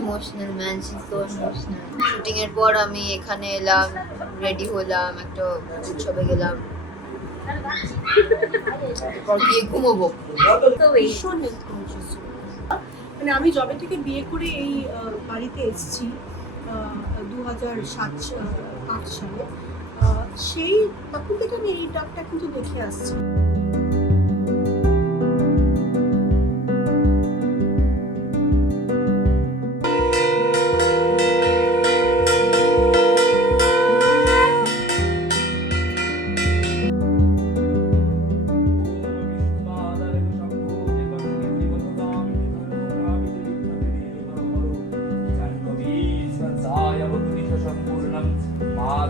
emotional man, she's so emotional shooting এর পর আমি এখানে এলাম রেডি হলাম, একটা উৎসবে গেলাম। গিয়ে ঘুমোবো। ভীষণ মানে আমি জবে থেকে বিয়ে করে এই বাড়িতে এসেছি দু হাজার সাত সালে। সেই তখন থেকে আমি এই ডাকটা কিন্তু দেখে আসছি।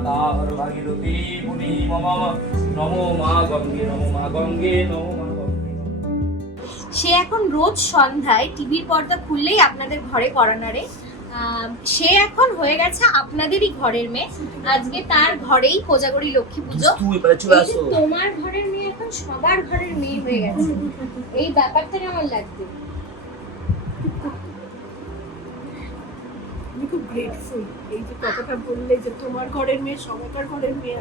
ভাগীরথী মুনি মম নমো মা গঙ্গে নমো মা গঙ্গে নমো মা সে এখন রোজ সন্ধ্যায় টিভির পর্দা খুললেই আপনাদের ঘরে করানারে আহ, সে এখন হয়ে গেছে আপনাদেরই ঘরের মেয়ে। আজকে তার ঘরেই কোজাগরি লক্ষ্মী পুজো। তোমার ঘরের মেয়ে এখন সবার ঘরের মেয়ে হয়ে গেছে। এই ব্যাপারটা কেমন লাগছে গ্রেটফুল এই যে কথাটা বললে যে তোমার ঘরের মেয়ে সবাইকার ঘরের মেয়ে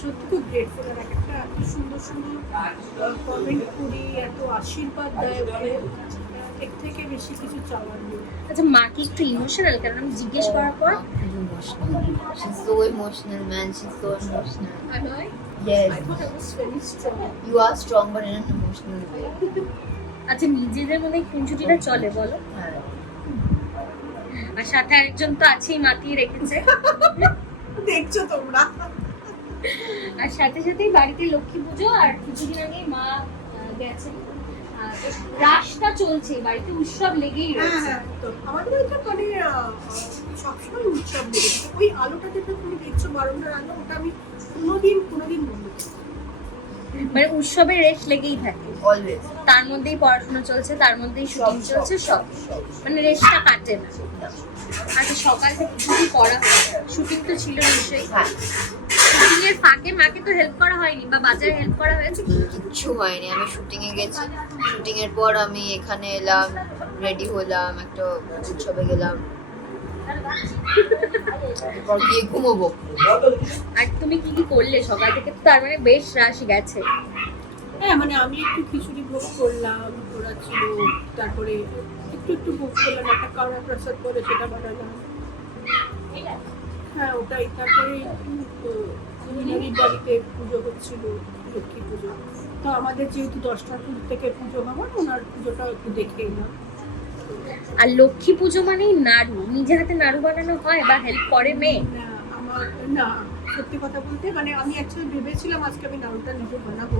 সত্যি খুব গ্রেটফুল আর এক একটা এত সুন্দর সুন্দর কমেন্ট করি এত আশীর্বাদ দেয় ওকে এর থেকে বেশি কিছু চাওয়ার নেই। আচ্ছা মা কি একটু ইমোশনাল কারণ আমি জিজ্ঞেস করার পর she's so emotional man. She's so emotional. yes. I thought I was very strong. you are strong but in an emotional way. আচ্ছা নিজেদের মধ্যে খুনছুটিটা চলে বলো। হ্যাঁ। আর সাথে আরেকজন তো আছেই মাতিয়ে রেখেছে। দেখছ তোমরা। আর সাথে সাথেই বাড়িতে লক্ষ্মী পুজো আর কিছুদিন আগে মা গেছেন। রাসটা চলছে বাড়িতে উৎসব লেগেই হ্যাঁ রয়েছে। হ্যাঁ তো আমাদের এটা মানে সবসময় উৎসব লেগেছে ওই আলোটা যেটা তুমি দেখছ বারোটার আলো ওটা আমি কোনোদিন কোনোদিন বন্ধ করি না। মানে উৎসবের রেশ লেগেই থাকে। Always. তার মধ্যেই পড়াশোনা চলছে তার মধ্যেই শুটিং চলছে সব। মানে রেশটা কাটে না। আচ্ছা সকাল থেকে কি করা হয়। শুটিং তো ছিল নিশ্চয়ই। হ্যাঁ। শুটিং এর ফাঁকে মাকে তো হেল্প করা হয়নি বা বাজারে হেল্প করা হয়েছে? কি? কিচ্ছু হয়নি। আমি শুটিং এ গেছি। শুটিং এর পর আমি এখানে এলাম রেডি হলাম একটা উৎসবে গেলাম। এরপর গিয়ে ঘুমোবো। আর তুমি কি কি করলে? সকাল থেকে তো তার মানে বেশ রাশ গেছে। হ্যাঁ মানে আমি একটু খিচুড়ি ভোগ করলাম ওরা ছিল তারপরে একটু একটু ভোগ করলাম একটা কাওড়া প্রসাদ করে সেটা বানালাম হ্যাঁ ওটাই। তারপরে মিনারির বাড়িতে পুজো হচ্ছিল লক্ষ্মী পুজো। তো আমাদের যেহেতু দশটার থেকে পুজো হওয়ার ওনার পুজোটা একটু দেখে এলাম। আর লক্ষ্মী পুজো মানেই নাড়ু? নিজে হাতে নাড়ু বানানো হয় বা হেল্প করে মেয়ে? না, আমার না সত্যি কথা বলতে মানে আমি অ্যাকচুয়ালি ভেবেছিলাম আজকে আমি নাড়ুটা নিজে বানাবো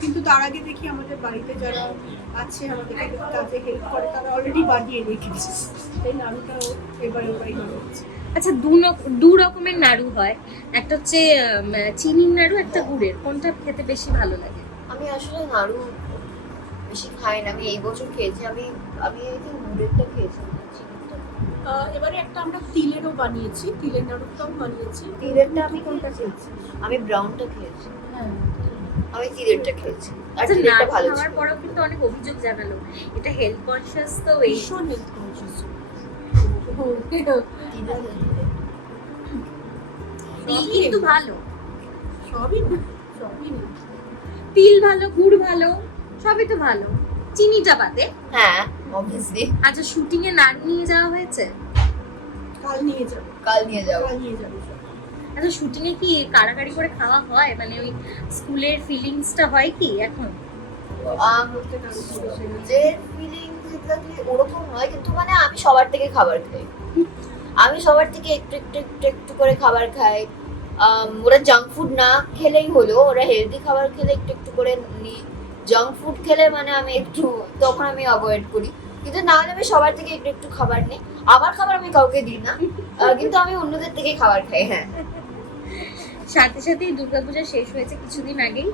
কিন্তু তার আগে দেখি আমাদের বাড়িতে যারা আছে আমাদের কাজে হেল্প করে তারা অলরেডি বানিয়ে রেখেছে। তাই নাড়ুটা এবারে ওরাই বানাচ্ছে আচ্ছা দু দু রকমের নাড়ু হয়। একটা হচ্ছে চিনির নাড়ু একটা গুড়ের। কোনটা খেতে বেশি ভালো লাগে? আমি আসলে নাড়ু বেশি খাই না। আমি এই বছর খেয়েছি। আমি আমি এই যে নুডলটা খেয়েছি। এবারে একটা আমরা তিলেরও বানিয়েছি তিলের নাড়ুটাও বানিয়েছি। তিলেরটা আমি কোনটা খেয়েছি? আমি ব্রাউনটা খেয়েছি। আমি তিলেরটা খেয়েছি। আর আচ্ছা তিলেরটা ভালো খাওয়ার ছিল। পরেও কিন্তু অনেক অভিযোগ জানালো এটা হেলথ কনসিয়াস তো এই ভীষণ হেলথ কনসিয়াস তিল কিন্তু ভালো। সবই সবই তিল ভালো গুড় ভালো সবই তো ভালো। চিনিটা বাদে। হ্যাঁ। অবভিয়াসলি আচ্ছা শুটিং এ নাড়ু নিয়ে যাওয়া হয়েছে? কাল নিয়ে যাব। কাল নিয়ে যাব। কাল নিয়ে যাব। আচ্ছা শুটিং এ কি কাড়াকাড়ি করে খাওয়া হয়? মানে ওই স্কুলের ফিলিংসটা হয় কি এখন? ওরকম নয় কিন্তু মানে আমি সবার থেকে খাবার খাই। আমি সবার থেকে একটু একটু একটু একটু করে খাবার খাই। ওরা জাঙ্ক ফুড না খেলেই হলো ওরা হেলদি খাবার খেলে একটু একটু করে নিই জাঙ্ক ফুড খেলে মানে আমি একটু তখন আমি অ্যাভয়েড করি। কিন্তু না আমি সবার থেকে একটু একটু খাবার নিই। আমার খাবার আমি কাউকে দিই না। কিন্তু আমি অন্যদের থেকে খাবার খাই হ্যাঁ। সাথে সাথেই দুর্গাপূজা শেষ হয়েছে কিছুদিন আগেই।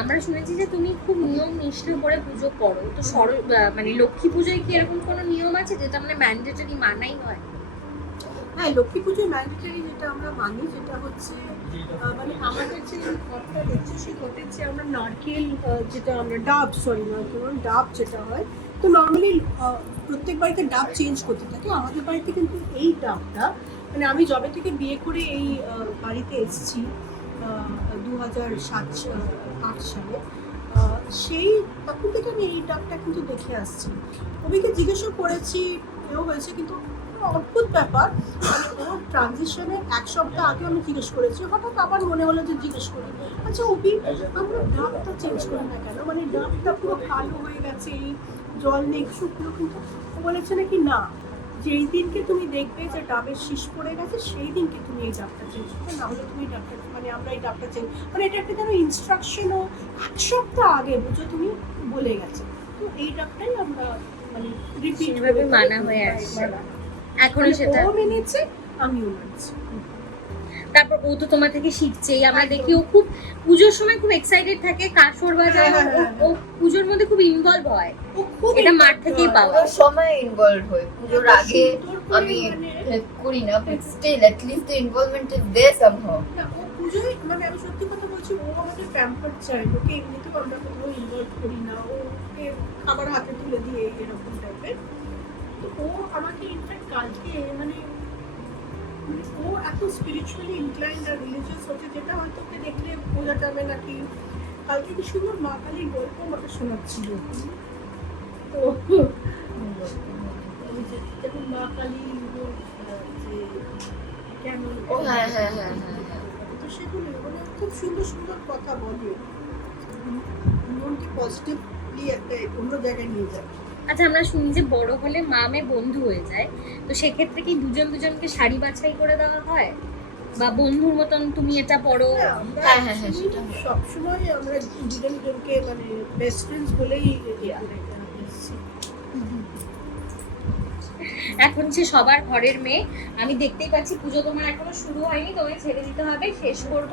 আমরা শুনেছি যে তুমি খুব নিয়ম নিষ্ঠা করে পুজো করো। তো সর মানে লক্ষ্মী পুজোয় কি এরকম কোনো নিয়ম আছে যেটা মানে ম্যান্ডেটরি মানাই হয়? হ্যাঁ লক্ষ্মী পুজোর ম্যান্ডেটারি যেটা আমরা মানি যেটা হচ্ছে মানে আমাদের যে ঘরটা দেখছি, সেই ঘটের যে আমরা নারকেল যেটা আমরা ডাব সরি নারকেল ডাব যেটা হয়, তো নর্মালি প্রত্যেক বাড়িতে ডাব চেঞ্জ করতে থাকে। আমাদের বাড়িতে কিন্তু এই ডাবটা মানে আমি জবে থেকে বিয়ে করে এই বাড়িতে এসেছি দু হাজার সাত আট সালে সেই তখন থেকে আমি এই ডাকটা কিন্তু দেখে আসছি। কবিকে জিজ্ঞেসও করেছি, এও হয়েছে, কিন্তু অদ্ভুত ব্যাপার। মানে ওর ট্রানজিশনে এক সপ্তাহ আগে আমি জিজ্ঞেস করেছি, হঠাৎ আবার মনে হলো যে জিজ্ঞেস করি। আচ্ছা অভি আমরা ডাবটা চেঞ্জ করি না কেন? মানে ডাবটা পুরো কালো হয়ে গেছে, জল নেই, শুকনো, কিন্তু বলেছে নাকি না। যেই দিনকে তুমি দেখবে যে ডাবের শীষ পড়ে গেছে সেই দিনকে তুমি এই ডাবটা চেঞ্জ করবে না হলে তুমি ডাবটা মানে আমরা এই ডাবটা চেঞ্জ মানে এটা একটা যেন ইনস্ট্রাকশনও এক সপ্তাহ আগে বুঝো তুমি বলে গেছে। তো এই ডাবটাই আমরা মানে রিপিট মানা হয়ে আসছে। এখনও সেটা ও মেনেছে আমিও মানছি। তারপর ও তো তোমার থেকে শিখছেই আমরা দেখি ও খুব পুজোর সময় খুব এক্সাইটেড থাকে কাঁসর বাজায় হ্যাঁ, হ্যাঁ, ও- পুজোর মধ্যে খুব ইনভলভ হয়। এটা মাঠ থেকেই পাওয়া। সময় ইনভলভ হই পুজোর আগে আমি মানে- করি না but still at least the involvement is there somehow পুজোয় মানে আমি সত্যি কথা বলছি ও আমাদের প্যাম্পার চাই ওকে এমনিতেও আমরা কোথাও ইনভলভ করি না। ও ওকে খাবার হাতে তুলে দিয়ে এরকম টাইপের তো ও আমাকে ইনফ্যাক্ট কালকে মানে ও এত স্পিরিচুয়ালি ইনক্লাইন্ড আর রিলিজিয়াস হচ্ছে যেটা হয়তো ওকে দেখলে বোঝা যাবে নাকি। কালকে কি সুন্দর মা কালীর গল্প আমাকে শোনাচ্ছিল। তো যেমন মা কালী কেমন হ্যাঁ হ্যাঁ হ্যাঁ হ্যাঁ হ্যাঁ। তো সেগুলো মানে খুব সুন্দর সুন্দর কথা বলে। মনকে পজিটিভলি একটা অন্য জায়গায় নিয়ে যায় আচ্ছা আমরা শুনি যে বড় হলে মা মেয়ে বন্ধু হয়ে যায়। তো সেক্ষেত্রে কি দুজন দুজনকে শাড়ি বাছাই করে দেওয়া হয়? বা বন্ধুর মতন তুমি এটা পড়ো হ্যাঁ, হ্যাঁ, হ্যাঁ, সেটা। সবসময় আমরা দুজন দুজনকে মানে বেস্ট ফ্রেন্ডস বলেই। এখন সে সবার ঘরের মেয়ে আমি দেখতেই পাচ্ছি পুজো তোমার এখনও শুরু হয়নি তোমায় ছেড়ে দিতে হবে শেষ করব।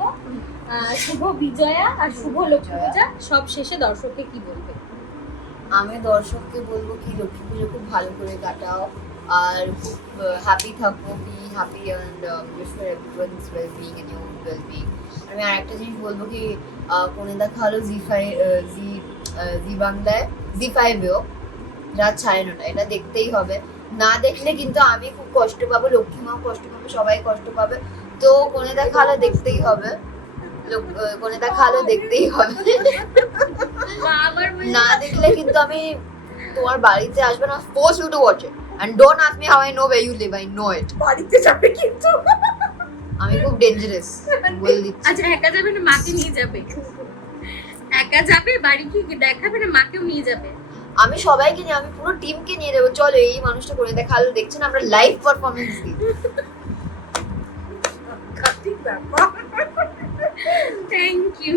আহ, শুভ বিজয়া আর শুভ লক্ষ্মী পূজা সব শেষে দর্শককে কি বলবে? আমি দর্শককে বলব কি লক্ষ্মী পুজো খুব ভালো করে কাটাও। আর খুব হ্যাপি থাকো be happy and wish for everyone's wellbeing and being আমি আরেকটা জিনিস বলব কি কোনে দেখা হলো জি ফাইভ জি জি বাংলায়? জি ফাইভেও। রাত সাড়ে নটা, এটা দেখতেই হবে। না দেখলে কিন্তু আমি খুব কষ্ট পাবো, লক্ষ্মী মাও কষ্ট পাবে, সবাই কষ্ট পাবে। তো কোনে দেখা হলো দেখতেই হবে। কোনে দেখা হলো দেখতেই হবে। না দেখলে কিন্তু আমি তোমার বাড়িতে আসবে না force you to watch it and don't ask me how I know where you live I know it বাড়িতে যাবে কিন্তু। আমি খুব ডেঞ্জারাস বলে দিচ্ছি। আচ্ছা একা যাবে না মাকে নিয়ে যাবে। একা যাবে বাড়ি কি দেখাবে না মাকেও নিয়ে যাবে? আমি সবাইকে নিয়ে আমি পুরো টিমকে নিয়ে যাব। চলো এই মানুষটা করে দেখা। দেখছেন আমরা লাইভ পারফরমেন্স দিই। Thank you